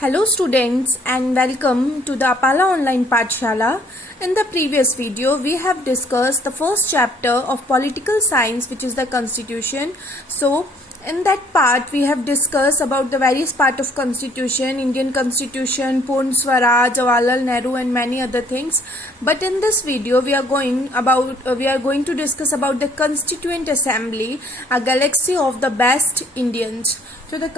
Hello students and welcome to the Apala Online Pathshala. In the previous video, we have discussed the first chapter of political science, which is the constitution. So, in that part, we have discussed about the various part of constitution, Indian constitution, Purn Swaraj, Jawaharlal Nehru and many other things. But in this video, we are going to discuss about the Constituent Assembly, a galaxy of the best Indians. So, the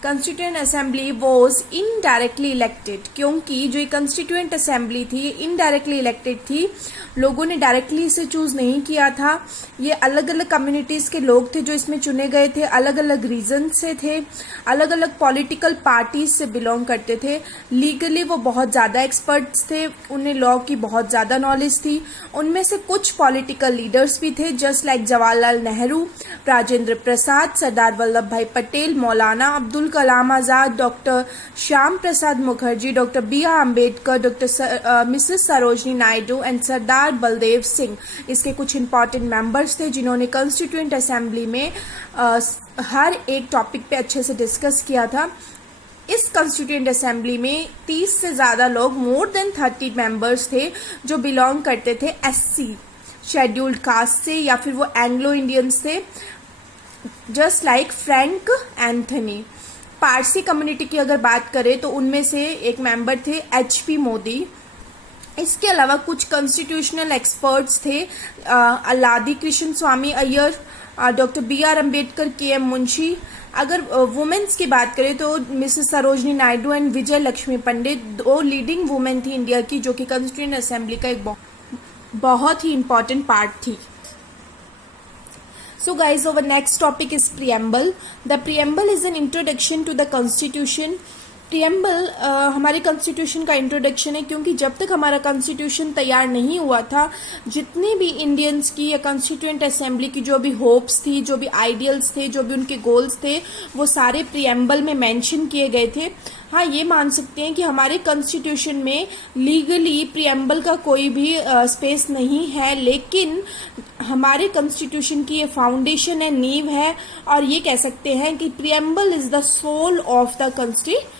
Constituent Assembly was indirectly elected, क्योंकि जो Constituent Assembly थी indirectly elected थी, लोगों ने directly इसे choose नहीं किया था. ये अलग अलग कम्युनिटीज के लोग थे जो इसमें चुने गए थे, अलग अलग रीजन से थे, अलग अलग पॉलिटिकल पार्टीज से बिलोंग करते थे. लीगली वो बहुत ज़्यादा एक्सपर्ट्स थे, उन्हें लॉ की बहुत ज़्यादा नॉलेज थी. उनमें से कुछ पॉलिटिकल लीडर्स भी थे, just like Jawaharlal Nehru, Rajendra Prasad, Sardar Vallabh Bhai Patel, Maulana Abdul Kalam Azad, doctor Shyam Prasad Mukherjee, doctor B R Ambedkar, doctor missus Sarojini Naidu and Sardar Baldev Singh. इसके कुछ इंपॉर्टेंट मेंबर्स थे जिन्होंने कॉन्स्टिट्यूएंट असेंबली में हर एक टॉपिक पे अच्छे से डिस्कस किया था. इस कॉन्स्टिट्यूएंट असेंबली में 30 से ज़्यादा लोग, मोर देन 30 मेंबर्स थे जो बिलोंग करते थे एससी शेड्यूल्ड कास्ट से, या फिर वो एंग्लो इंडियंस थे, just like Frank Anthony. Parsi community की अगर बात करें तो उनमें से एक मेंबर थे एचपी मोदी. इसके अलावा कुछ कॉन्स्टिट्यूशनल एक्सपर्ट्स थे, Alladi Krishna Swami Ayyar, doctor B R Ambedkar, K M Munshi. अगर वुमेन्स की बात करें तो मिसेस सरोजनी नायडू एंड विजय लक्ष्मी पंडित दो लीडिंग वुमेन थी इंडिया की, जो कि कॉन्स्टिट्यूएंट असेंबली का एक बहुत ही इंपॉर्टेंट पार्ट थी. So guys, our next topic is preamble. The preamble is an introduction to the constitution. Preamble हमारे कॉन्स्टिट्यूशन का इंट्रोडक्शन है, क्योंकि जब तक हमारा कॉन्स्टिट्यूशन तैयार नहीं हुआ था, जितने भी इंडियंस की या कॉन्स्टिट्यूएंट असेंबली की जो भी होप्स थी, जो भी आइडियल्स थे, जो भी उनके गोल्स थे, वो सारे प्रियम्बल में मेंशन किए गए थे. हाँ, ये मान सकते हैं कि हमारे कॉन्स्टिट्यूशन में लीगली प्रियम्बल का कोई भी स्पेस नहीं है, लेकिन हमारे कॉन्स्टिट्यूशन की ये फाउंडेशन है, नींव है, और ये कह सकते हैं कि preamble is the soul of the constitution.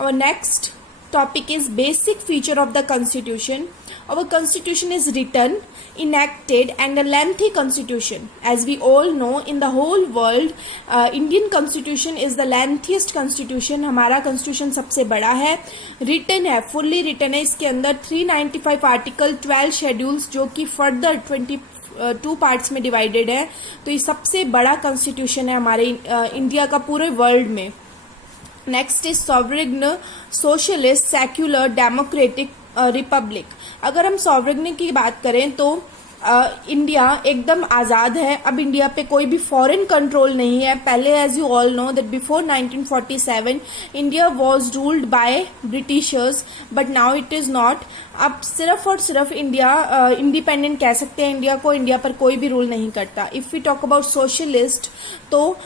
Our next topic is basic feature of the constitution. Our constitution is written, enacted and a lengthy constitution. As we all know, in the whole world, Indian constitution is the lengthiest constitution. हमारा constitution सबसे बड़ा है, written है, fully written है. इसके अंदर 395 article, 12 schedules, जो कि फर्दर 22 पार्ट्स में डिवाइडेड है. तो ये सबसे बड़ा कॉन्स्टिट्यूशन है हमारे इंडिया का पूरे वर्ल्ड में. Next is sovereign, socialist, secular, democratic, Republic. अगर हम सॉवरेन की बात करें तो इंडिया एकदम आज़ाद है. अब इंडिया पे कोई भी फॉरेन कंट्रोल नहीं है. पहले, as you all know, that before 1947 India was ruled by Britishers, but now it is not. अब सिर्फ और सिर्फ इंडिया इंडिपेंडेंट कह सकते हैं इंडिया को. इंडिया पर कोई भी रूल नहीं करता. If we talk about socialist, तो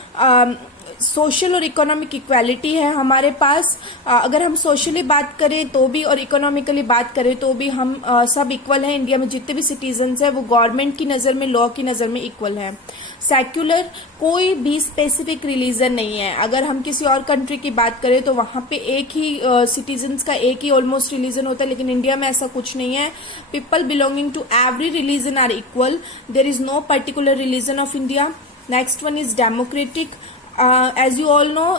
सोशल और इकोनॉमिक इक्वालिटी है हमारे पास. अगर हम सोशली बात करें तो भी और इकोनॉमिकली बात करें तो भी हम सब इक्वल हैं. इंडिया में जितने भी सिटीजन्स हैं वो गवर्नमेंट की नज़र में, लॉ की नज़र में इक्वल हैं. सेक्युलर, कोई भी स्पेसिफिक रिलीजन नहीं है. अगर हम किसी और कंट्री की बात करें तो वहाँ पे एक ही सिटीजन्स का एक ही ऑलमोस्ट रिलीजन होता है, लेकिन इंडिया में ऐसा कुछ नहीं है. People belonging to every religion are equal. There is no particular religion of India. Next one is democratic. As you all know,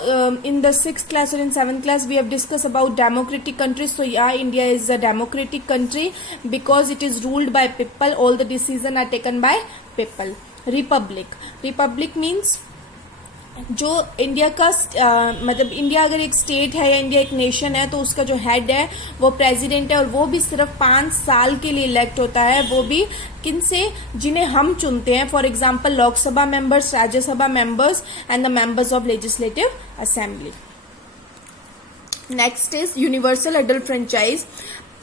in the 6th class or in 7th class, we have discussed about democratic countries. So yeah, India is a democratic country because it is ruled by people. All the decisions are taken by people. Republic means जो India का मतलब India अगर एक state है या India एक nation है, तो उसका जो हेड है वो प्रेसिडेंट है, और वो भी सिर्फ 5 साल के लिए इलेक्ट होता है. वो भी किन से? जिन्हें हम चुनते हैं. For example Lok Sabha members, Rajya Sabha members and the members of legislative assembly. Next is universal adult franchise.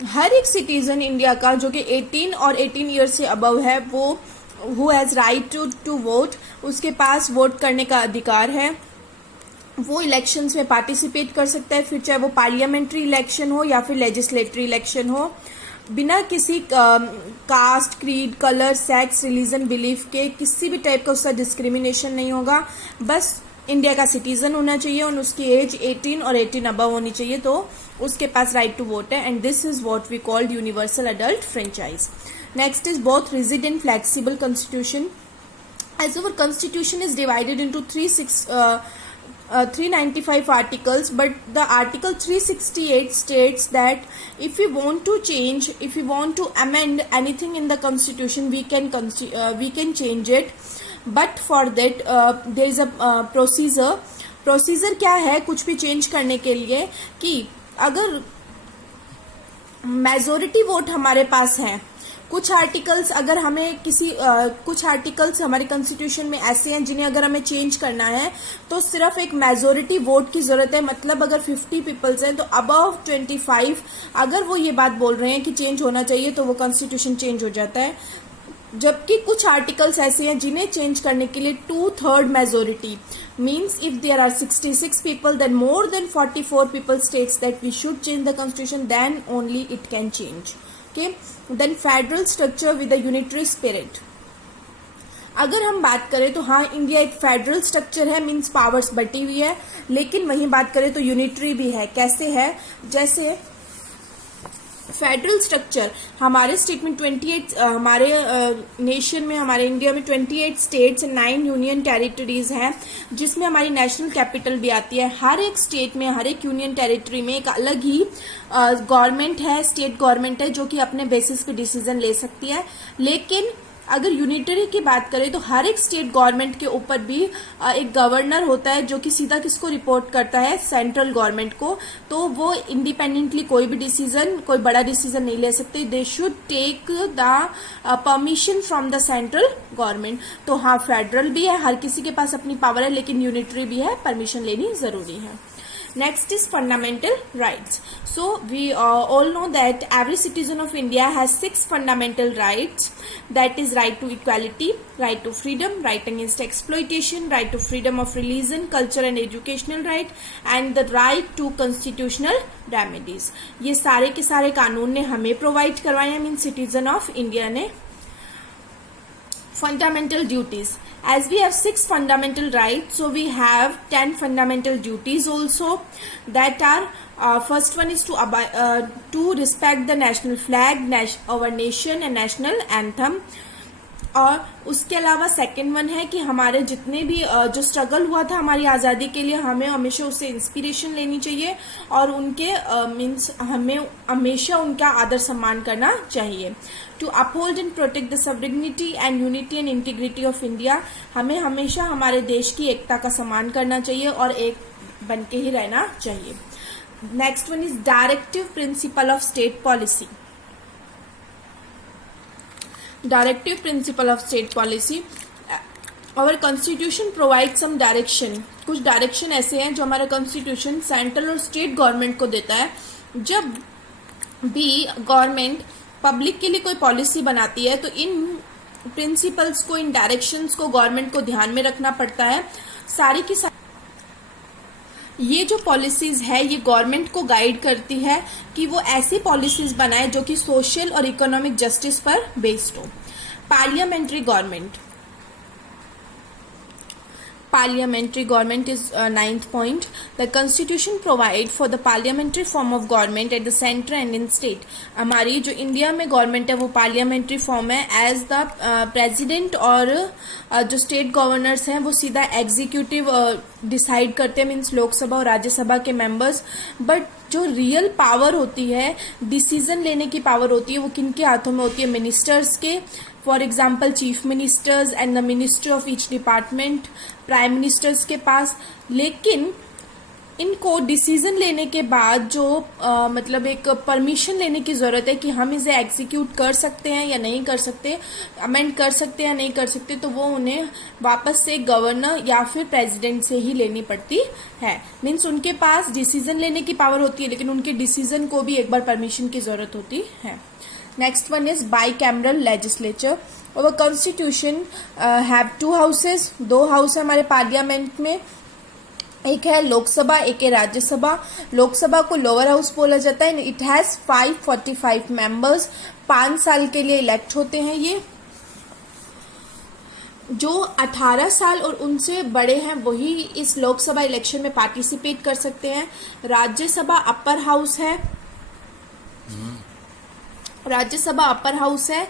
हर एक सिटीजन इंडिया का जो कि 18 और 18 ईयर्स से अबव है, वो who has right to vote, उसके पास वोट करने का अधिकार है. वो इलेक्शंस में पार्टिसिपेट कर सकता है, फिर चाहे वो पार्लियामेंट्री इलेक्शन हो या फिर लेजिस्लेटरी इलेक्शन हो. बिना किसी caste, creed, colour, sex, religion, belief के किसी भी टाइप का उसका डिस्क्रिमिनेशन नहीं होगा. बस इंडिया का सिटीजन होना चाहिए और उसकी एज 18 और 18 अबव होनी चाहिए, तो उसके पास राइट टू वोट है. And this is what we called universal adult franchise. Next is both rigid and flexible constitution. As our constitution is divided into 395 articles, but the article 368 states that if we want to change, if we want to amend anything in the constitution, we can change it, but for that there is a procedure क्या है कुछ भी change करने के लिए, कि अगर majority vote हमारे पास है, कुछ आर्टिकल्स अगर हमें कुछ आर्टिकल्स हमारे कॉन्स्टिट्यूशन में ऐसे हैं जिन्हें अगर हमें चेंज करना है तो सिर्फ एक मेजोरिटी वोट की जरूरत है. मतलब अगर 50 पीपल्स हैं तो अबव 25 अगर वो ये बात बोल रहे हैं कि चेंज होना चाहिए तो वो कॉन्स्टिट्यूशन चेंज हो जाता है. जबकि कुछ आर्टिकल्स ऐसे हैं जिन्हें चेंज करने के लिए 2/3 majority means if there are 66 people, then more than 44 people states that we should change the constitution, then only it can change. Okay, then federal structure with a unitary spirit. अगर हम बात करें तो हाँ, India एक federal structure है, means powers बटी हुई है, लेकिन वहीं बात करें तो यूनिटरी भी है. कैसे है? जैसे फेडरल स्ट्रक्चर हमारे स्टेट में 28 हमारे नेशन में, हमारे इंडिया में 28 स्टेट्स 9 यूनियन टेरिटरीज हैं, जिसमें हमारी नेशनल कैपिटल भी आती है. हर एक स्टेट में, हर एक यूनियन टेरिटरी में एक अलग ही गवर्नमेंट है, स्टेट गवर्नमेंट है, जो कि अपने बेसिस पे डिसीजन ले सकती है. लेकिन अगर यूनिटरी की बात करें तो हर एक स्टेट गवर्नमेंट के ऊपर भी एक गवर्नर होता है, जो कि सीधा किसको रिपोर्ट करता है? सेंट्रल गवर्नमेंट को. तो वो इंडिपेंडेंटली कोई भी डिसीजन, कोई बड़ा डिसीजन नहीं ले सकते. They should take the permission from the central government. तो हाँ, फेडरल भी है, हर किसी के पास अपनी पावर है, लेकिन यूनिटरी भी है, परमिशन लेनी जरूरी है. Next is fundamental rights. So we all know that every citizen of India has 6 fundamental rights. That is right to equality, right to freedom, right against exploitation, right to freedom of religion, culture and educational right, and the right to constitutional remedies. ये सारे के सारे कानून ने हमें provide करवाए हैं, mean citizen of India ने. Fundamental duties. As we have 6 fundamental rights, so we have 10 fundamental duties also. That are first one is to respect the national flag, our nation and national anthem. और उसके अलावा second one है कि हमारे जितने भी जो स्ट्रगल हुआ था हमारी आज़ादी के लिए, हमें हमेशा उससे इंस्पिरेशन लेनी चाहिए और उनके मीन्स हमें हमेशा उनका आदर सम्मान करना चाहिए. To uphold and protect the sovereignty and unity and integrity of India. हमें हमेशा हमारे देश की एकता का सम्मान करना चाहिए और एक बन के ही रहना चाहिए. Next one is directive principle of state policy. Directive principle of state policy. Our constitution provides some direction. कुछ डायरेक्शन ऐसे हैं जो हमारा कॉन्स्टिट्यूशन सेंट्रल और स्टेट गवर्नमेंट को देता है. जब भी गवर्नमेंट पब्लिक के लिए कोई पॉलिसी बनाती है तो इन प्रिंसिपल्स को, इन डायरेक्शंस को गवर्नमेंट को ध्यान में रखना पड़ता है. सारी की सारी ये जो पॉलिसीज है ये गवर्नमेंट को गाइड करती है कि वो ऐसी पॉलिसीज बनाए जो कि सोशल और इकोनॉमिक जस्टिस पर बेस्ड हो. Parliamentary government. Parliamentary government is 9th point. The constitution provide for the parliamentary form of government at the center and in state. हमारी जो इंडिया में गवर्नमेंट है वो पार्लियामेंट्री फॉर्म है. एज द प्रेसिडेंट और जो स्टेट गवर्नर्स हैं वो सीधा एग्जीक्यूटिव डिसाइड करते हैं, मीन्स लोकसभा और राज्यसभा के मेंबर्स. बट जो रियल पावर होती है, डिसीजन लेने की पावर होती है, वो किन के हाथों में होती है? मिनिस्टर्स के. For example chief ministers and the minister of each department, prime ministers के पास. लेकिन इनको डिसीजन लेने के बाद जो मतलब एक परमिशन लेने की ज़रूरत है कि हम इसे एग्जीक्यूट कर सकते हैं या नहीं कर सकते, अमेंड कर सकते हैं या नहीं कर सकते, तो वो उन्हें वापस से गवर्नर या फिर प्रेसिडेंट से ही लेनी पड़ती है. मीन्स उनके पास डिसीजन लेने की पावर होती है, लेकिन उनके डिसीजन को भी एक बार परमिशन की ज़रूरत होती है. Next one is bicameral legislature. और कॉन्स्टिट्यूशन हैव 2 हाउसेस. 2 हाउस है हमारे पार्लियामेंट में. एक है लोकसभा, एक है राज्यसभा. लोकसभा को लोअर हाउस बोला जाता है. It has 545 members. 5 साल के लिए इलेक्ट होते हैं ये. जो 18 साल और उनसे बड़े हैं वही इस लोकसभा इलेक्शन में पार्टिसिपेट कर सकते हैं। राज्यसभा अपर हाउस है, राज्यसभा अपर हाउस है,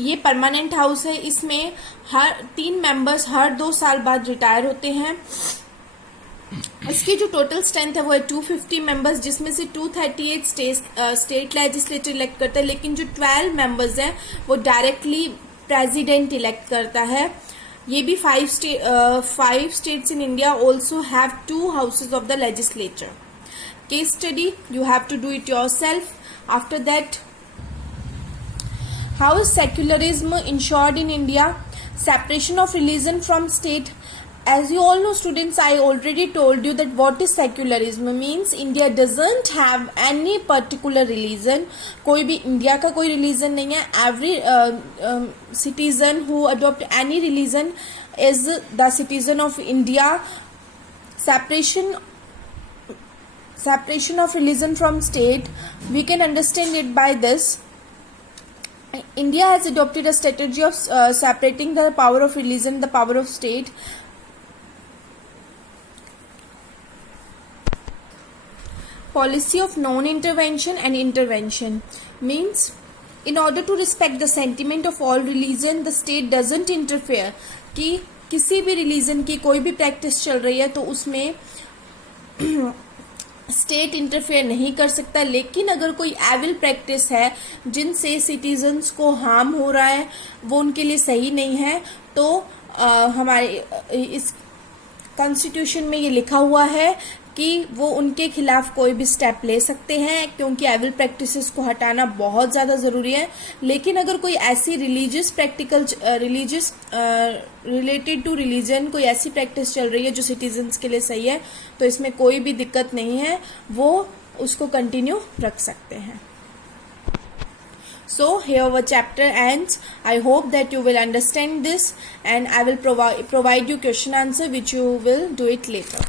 ये परमानेंट हाउस है। इसमें हर 3 मेंबर्स हर 2 साल बाद रिटायर होते हैं। इसकी जो टोटल स्ट्रेंथ है वो है 250 मेंबर्स, जिसमें से 238 स्टेट लेजिस्लेचर इलेक्ट करता है, लेकिन जो 12 मेंबर्स हैं वो डायरेक्टली प्रेसिडेंट इलेक्ट करता है। ये भी 5 states in India also have 2 houses of the legislature. Case study, you have to do it yourself. After that, how is secularism ensured in India? Separation of religion from state. As you all know students, I already told you that what is secularism means. India doesn't have any particular religion. कोई भी India का कोई religion नहीं है. Every citizen who adopt any religion is the citizen of India. Separation of religion from state, we can understand it by this. India has adopted a strategy of separating the power of religion and the power of state. Policy of non-intervention and intervention means, in order to respect the sentiment of all religion, the state doesn't interfere. कि किसी भी religion की कोई भी practice चल रही है तो उसमें स्टेट इंटरफेयर नहीं कर सकता। लेकिन अगर कोई एविल प्रैक्टिस है जिनसे सिटीजन्स को हार्म हो रहा है, वो उनके लिए सही नहीं है, तो हमारे इस कॉन्स्टिट्यूशन में ये लिखा हुआ है कि वो उनके खिलाफ कोई भी स्टेप ले सकते हैं, क्योंकि एविल प्रैक्टिसेस को हटाना बहुत ज़्यादा ज़रूरी है। लेकिन अगर कोई ऐसी रिलीजियस रिलेटेड टू रिलीजन कोई ऐसी प्रैक्टिस चल रही है जो सिटीजन्स के लिए सही है, तो इसमें कोई भी दिक्कत नहीं है, वो उसको कंटिन्यू रख सकते हैं। So here our chapter ends. I hope that you will understand this, and I will provide you question answer which you will do it later.